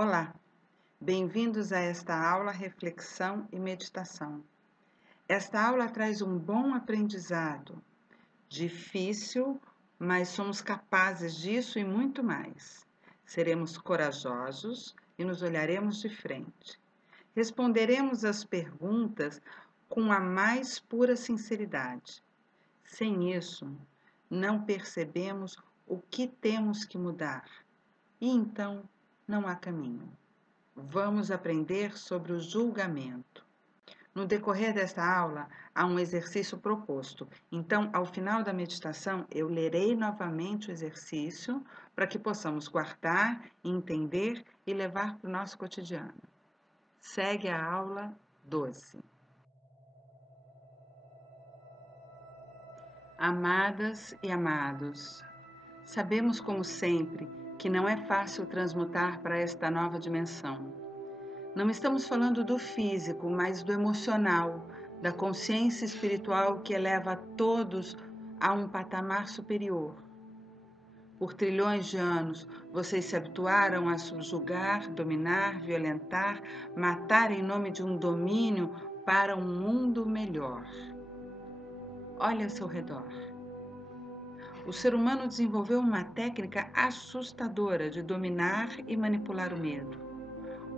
Olá, bem-vindos a esta aula Reflexão e Meditação. Esta aula traz um bom aprendizado. Difícil, mas somos capazes disso e muito mais. Seremos corajosos e nos olharemos de frente. Responderemos as perguntas com a mais pura sinceridade. Sem isso, não percebemos o que temos que mudar e então não há caminho. Vamos aprender sobre o julgamento. No decorrer desta aula, há um exercício proposto. Então, ao final da meditação, eu lerei novamente o exercício para que possamos guardar, entender e levar para o nosso cotidiano. Segue a aula 12. Amadas e amados, sabemos, como sempre, que não é fácil transmutar para esta nova dimensão. Não estamos falando do físico, mas do emocional, da consciência espiritual que eleva a todos a um patamar superior. Por trilhões de anos, vocês se habituaram a subjugar, dominar, violentar, matar em nome de um domínio para um mundo melhor. Olhe ao seu redor. O ser humano desenvolveu uma técnica assustadora de dominar e manipular o medo.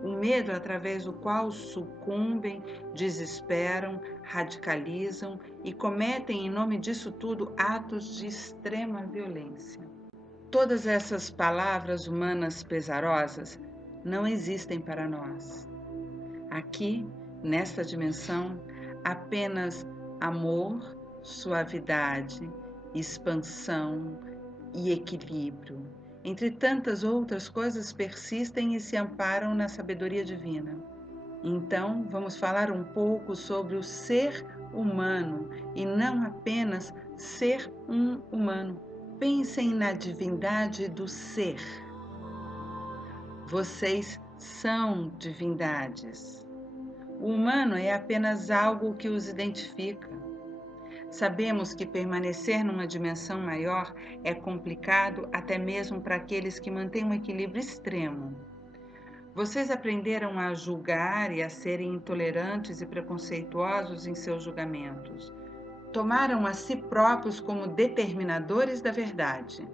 O medo através do qual sucumbem, desesperam, radicalizam e cometem, em nome disso tudo, atos de extrema violência. Todas essas palavras humanas pesarosas não existem para nós. Aqui, nesta dimensão, apenas amor, suavidade, expansão e equilíbrio, entre tantas outras coisas, persistem e se amparam na sabedoria divina. Então, vamos falar um pouco sobre o ser humano e não apenas ser um humano. Pensem na divindade do ser. Vocês são divindades. O humano é apenas algo que os identifica. Sabemos que permanecer numa dimensão maior é complicado até mesmo para aqueles que mantêm um equilíbrio extremo. Vocês aprenderam a julgar e a serem intolerantes e preconceituosos em seus julgamentos. Tomaram a si próprios como determinadores da verdade.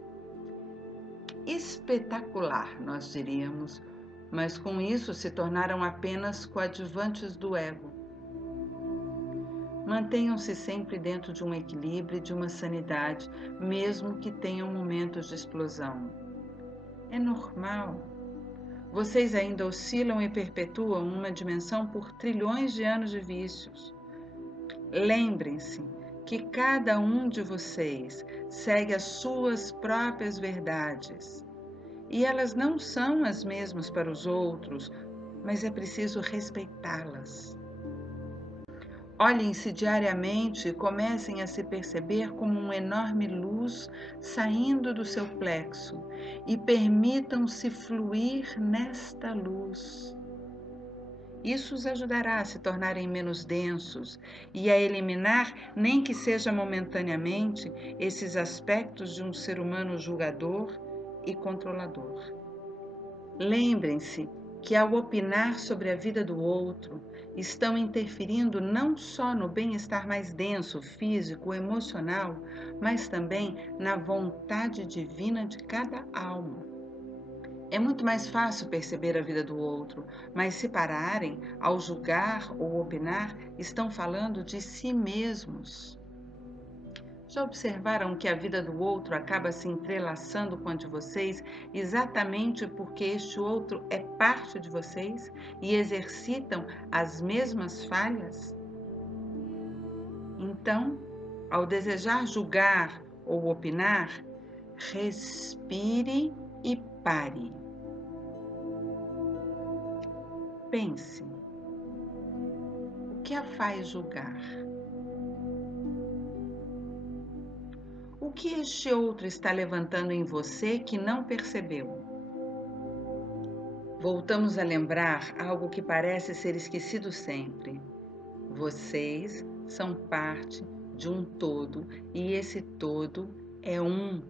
Espetacular, nós diríamos, mas com isso se tornaram apenas coadjuvantes do ego. Mantenham-se sempre dentro de um equilíbrio e de uma sanidade, mesmo que tenham momentos de explosão. É normal. Vocês ainda oscilam e perpetuam uma dimensão por trilhões de anos de vícios. Lembrem-se que cada um de vocês segue as suas próprias verdades. E elas não são as mesmas para os outros, mas é preciso respeitá-las. Olhem-se diariamente e comecem a se perceber como uma enorme luz saindo do seu plexo e permitam-se fluir nesta luz. Isso os ajudará a se tornarem menos densos e a eliminar, nem que seja momentaneamente, esses aspectos de um ser humano julgador e controlador. Lembrem-se que, ao opinar sobre a vida do outro, estão interferindo não só no bem-estar mais denso, físico, emocional, mas também na vontade divina de cada alma. É muito mais fácil perceber a vida do outro, mas se pararem, ao julgar ou opinar, estão falando de si mesmos. Já observaram que a vida do outro acaba se entrelaçando com a de vocês exatamente porque este outro é parte de vocês e exercitam as mesmas falhas? Então, ao desejar julgar ou opinar, respire e pare. Pense. O que a faz julgar? O que este outro está levantando em você que não percebeu? Voltamos a lembrar algo que parece ser esquecido sempre. Vocês são parte de um todo e esse todo é um.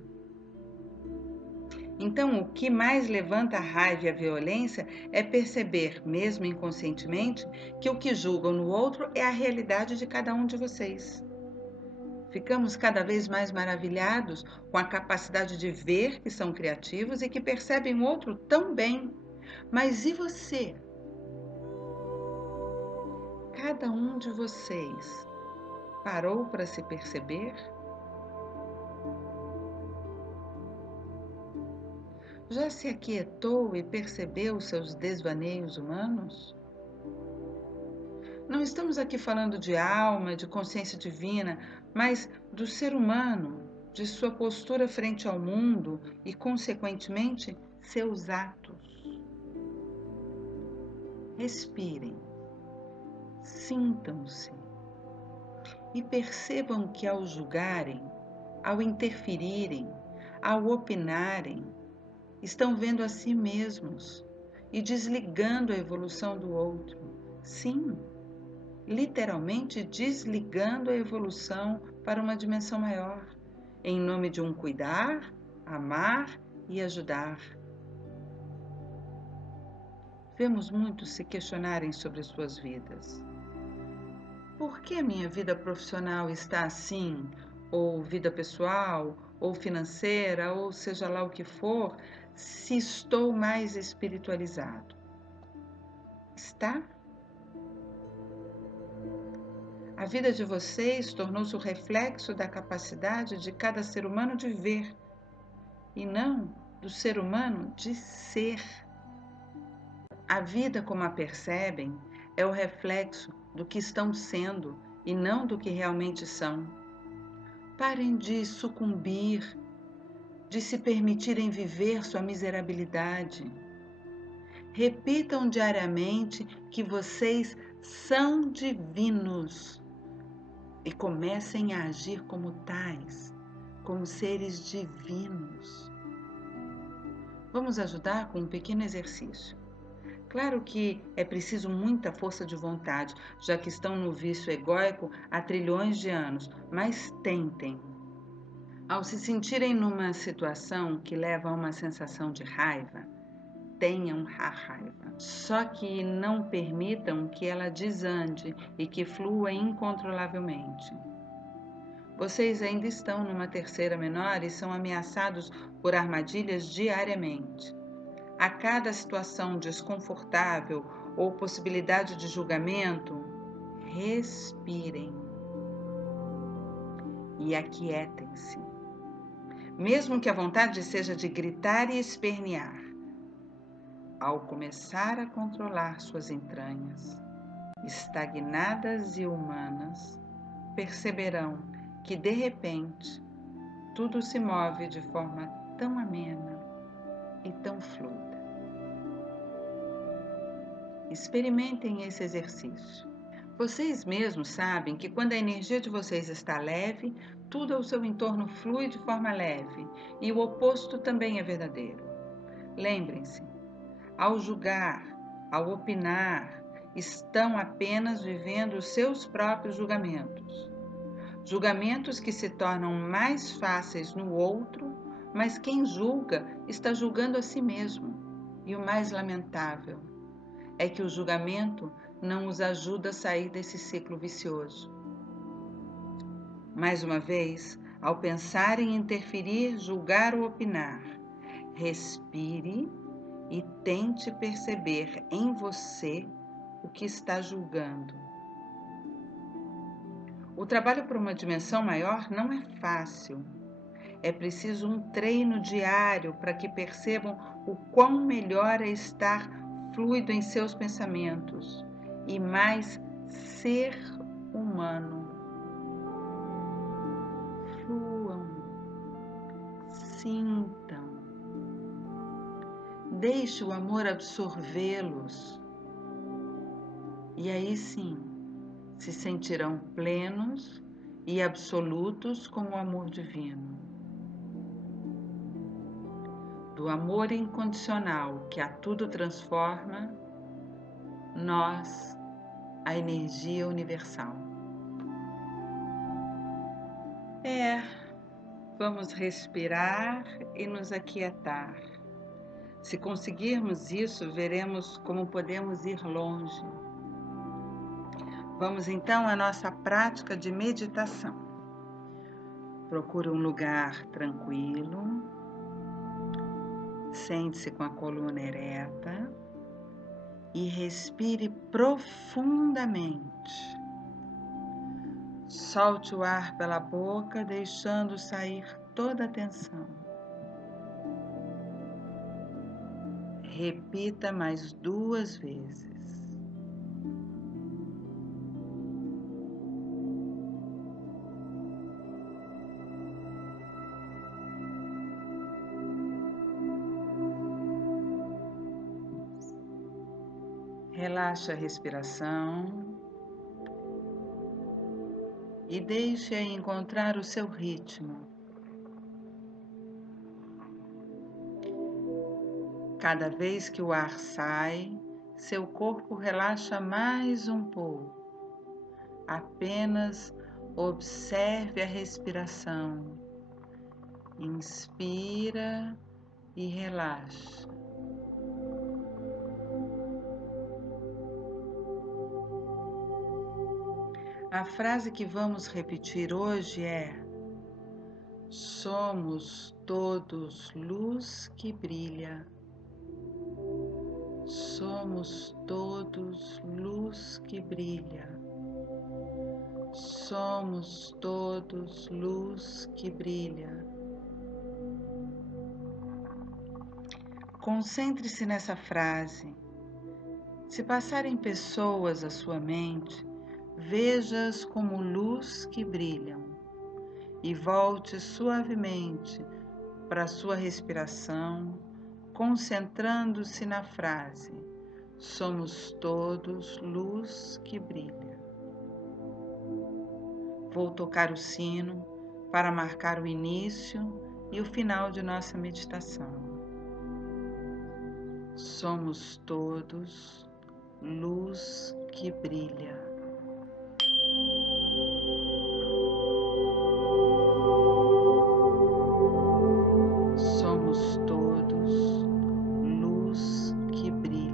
Então, o que mais levanta a raiva e a violência é perceber, mesmo inconscientemente, que o que julgam no outro é a realidade de cada um de vocês. Ficamos cada vez mais maravilhados com a capacidade de ver que são criativos e que percebem o outro tão bem. Mas e você? Cada um de vocês parou para se perceber? Já se aquietou e percebeu seus desvaneios humanos? Não estamos aqui falando de alma, de consciência divina, mas do ser humano, de sua postura frente ao mundo e, consequentemente, seus atos. Respirem, sintam-se e percebam que, ao julgarem, ao interferirem, ao opinarem, estão vendo a si mesmos e desligando a evolução do outro. Sim, literalmente desligando a evolução para uma dimensão maior, em nome de um cuidar, amar e ajudar. Vemos muitos se questionarem sobre as suas vidas. Por que a minha vida profissional está assim? Ou vida pessoal, ou financeira, ou seja lá o que for, se estou mais espiritualizado? Está? A vida de vocês tornou-se o reflexo da capacidade de cada ser humano de ver, e não do ser humano de ser. A vida como a percebem é o reflexo do que estão sendo e não do que realmente são. Parem de sucumbir, de se permitirem viver sua miserabilidade. Repitam diariamente que vocês são divinos e comecem a agir como tais, como seres divinos. Vamos ajudar com um pequeno exercício. Claro que é preciso muita força de vontade, já que estão no vício egóico há trilhões de anos, mas tentem. Ao se sentirem numa situação que leva a uma sensação de raiva, tenham a raiva. Só que não permitam que ela desande e que flua incontrolavelmente. Vocês ainda estão numa terceira menor e são ameaçados por armadilhas diariamente. A cada situação desconfortável ou possibilidade de julgamento, respirem e aquietem-se. Mesmo que a vontade seja de gritar e espernear, ao começar a controlar suas entranhas, estagnadas e humanas, perceberão que, de repente, tudo se move de forma tão amena e tão fluida. Experimentem esse exercício. Vocês mesmos sabem que quando a energia de vocês está leve, tudo ao seu entorno flui de forma leve, e o oposto também é verdadeiro. Lembrem-se, ao julgar, ao opinar, estão apenas vivendo os seus próprios julgamentos. Julgamentos que se tornam mais fáceis no outro, mas quem julga está julgando a si mesmo. E o mais lamentável é que o julgamento não os ajuda a sair desse ciclo vicioso. Mais uma vez, ao pensar em interferir, julgar ou opinar, respire e tente perceber em você o que está julgando. O trabalho para uma dimensão maior não é fácil. É preciso um treino diário para que percebam o quão melhor é estar fluido em seus pensamentos e mais ser humano. Fluam, sintam, deixe o amor absorvê-los e aí sim se sentirão plenos e absolutos como o amor divino. Do amor incondicional que a tudo transforma, nós, a energia universal. Vamos respirar e nos aquietar. Se conseguirmos isso, veremos como podemos ir longe. Vamos então à nossa prática de meditação. Procure um lugar tranquilo, sente-se com a coluna ereta e respire profundamente. Solte o ar pela boca, deixando sair toda a tensão. Repita mais 2 vezes. Relaxe a respiração e deixe-a encontrar o seu ritmo. Cada vez que o ar sai, seu corpo relaxa mais um pouco. Apenas observe a respiração. Inspira e relaxa. A frase que vamos repetir hoje é: somos todos luz que brilha. Somos todos luz que brilha. Somos todos luz que brilha. Concentre-se nessa frase. Se passarem pessoas à sua mente, veja-as como luz que brilham e volte suavemente para a sua respiração, concentrando-se na frase: somos todos luz que brilha. Vou tocar o sino para marcar o início e o final de nossa meditação. Somos todos luz que brilha. Somos todos luz que brilha.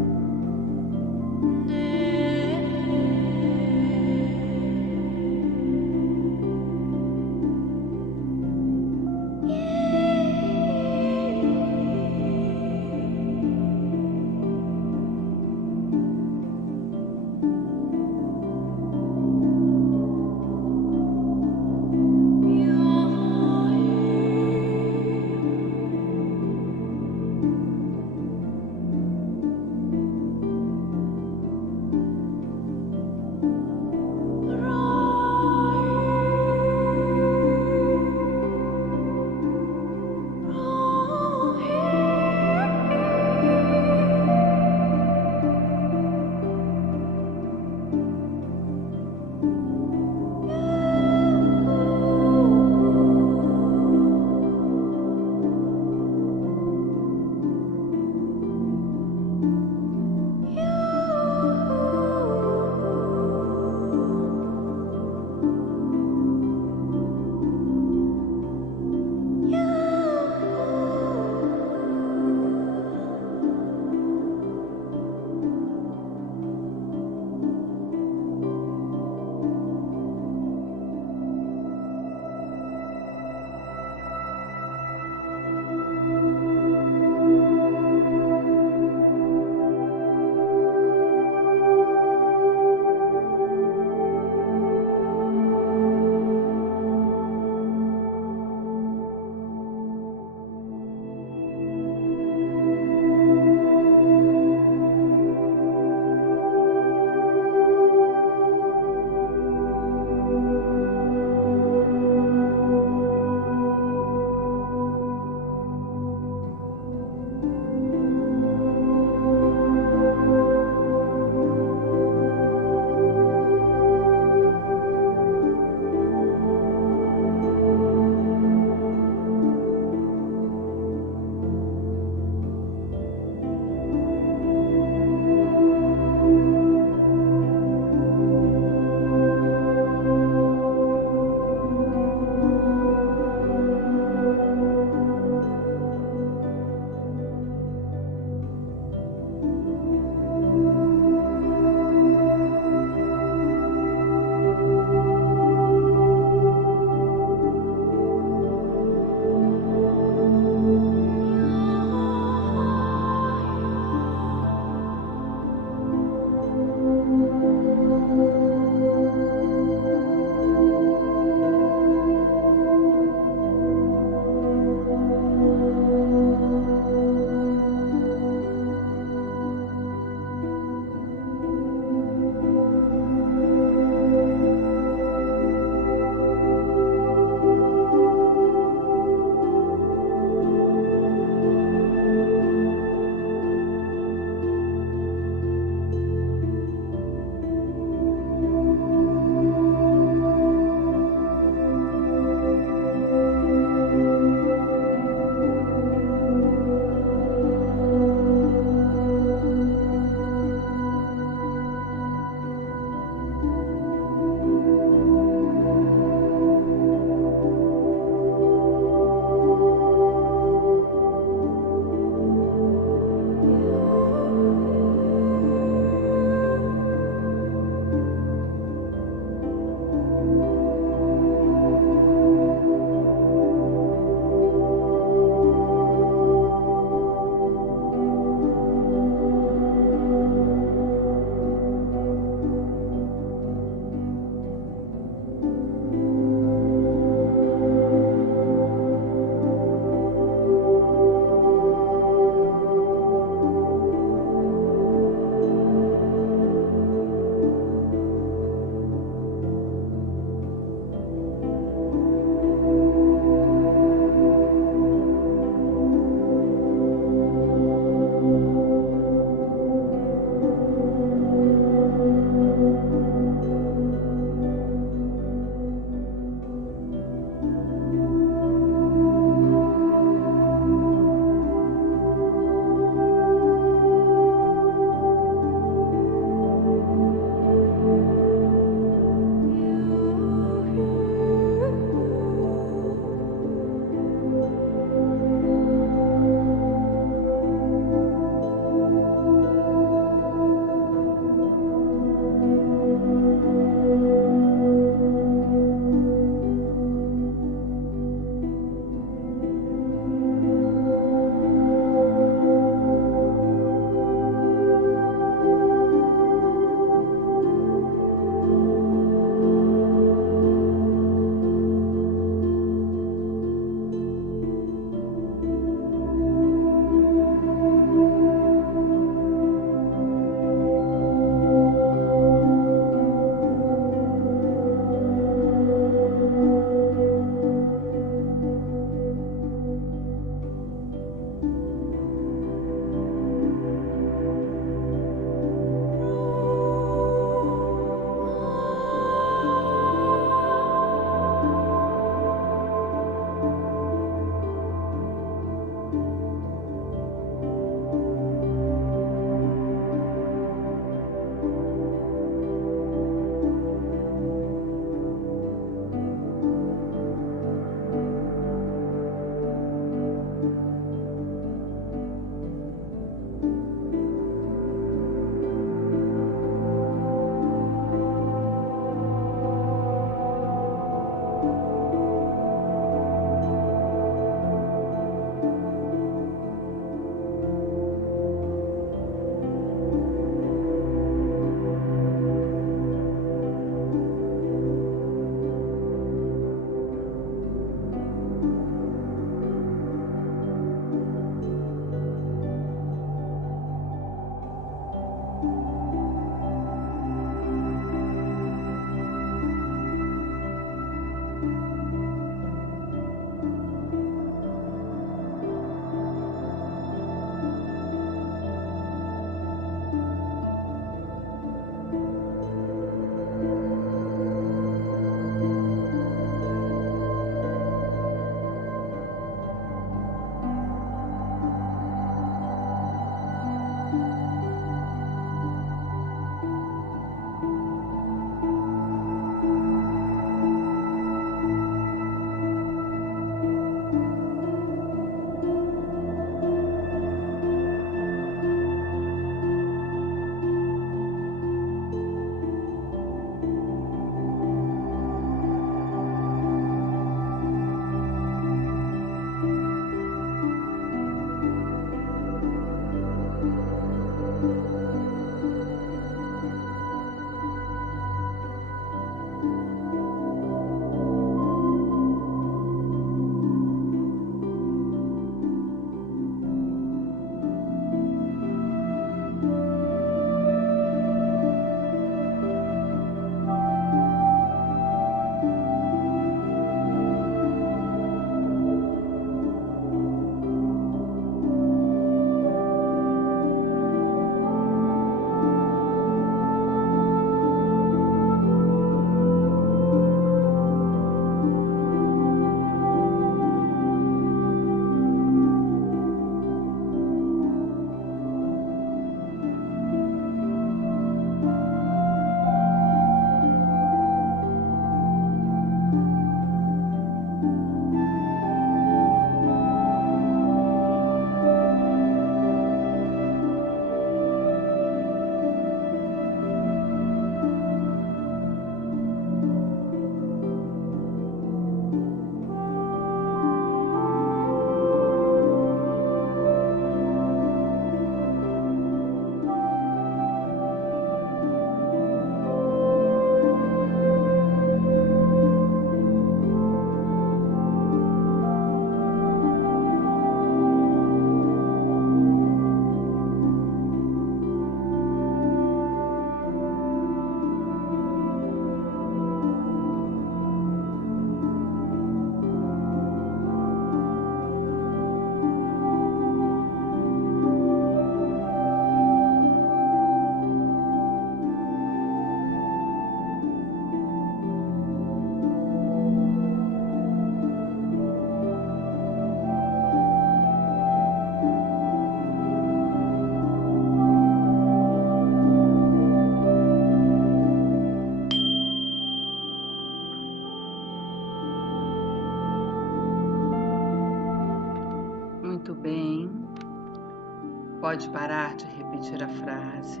Pode parar de repetir a frase.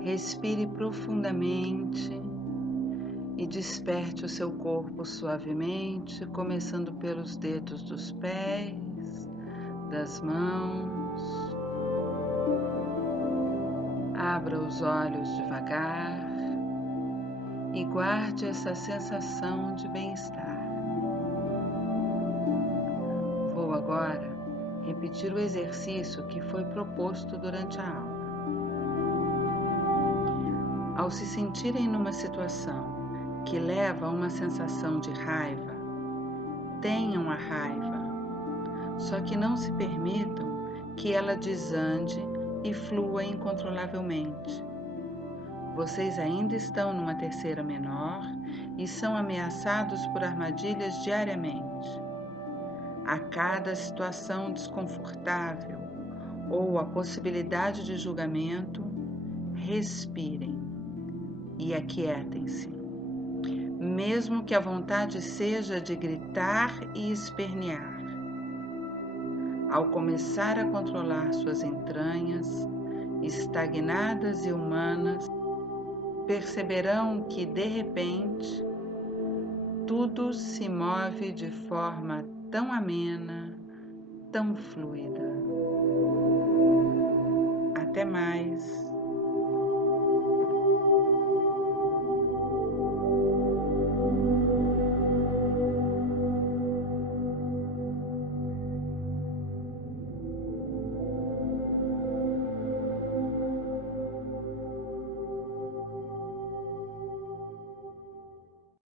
Respire profundamente e desperte o seu corpo suavemente, começando pelos dedos dos pés, das mãos. Abra os olhos devagar e guarde essa sensação de bem-estar. Vou agora repetir o exercício que foi proposto durante a aula. Ao se sentirem numa situação que leva a uma sensação de raiva, tenham a raiva, só que não se permitam que ela desande e flua incontrolavelmente. Vocês ainda estão numa terceira menor e são ameaçados por armadilhas diariamente. A cada situação desconfortável ou a possibilidade de julgamento, respirem e aquietem-se, mesmo que a vontade seja de gritar e espernear. Ao começar a controlar suas entranhas, estagnadas e humanas, perceberão que, de repente, tudo se move de forma tão amena, tão fluida. Até mais!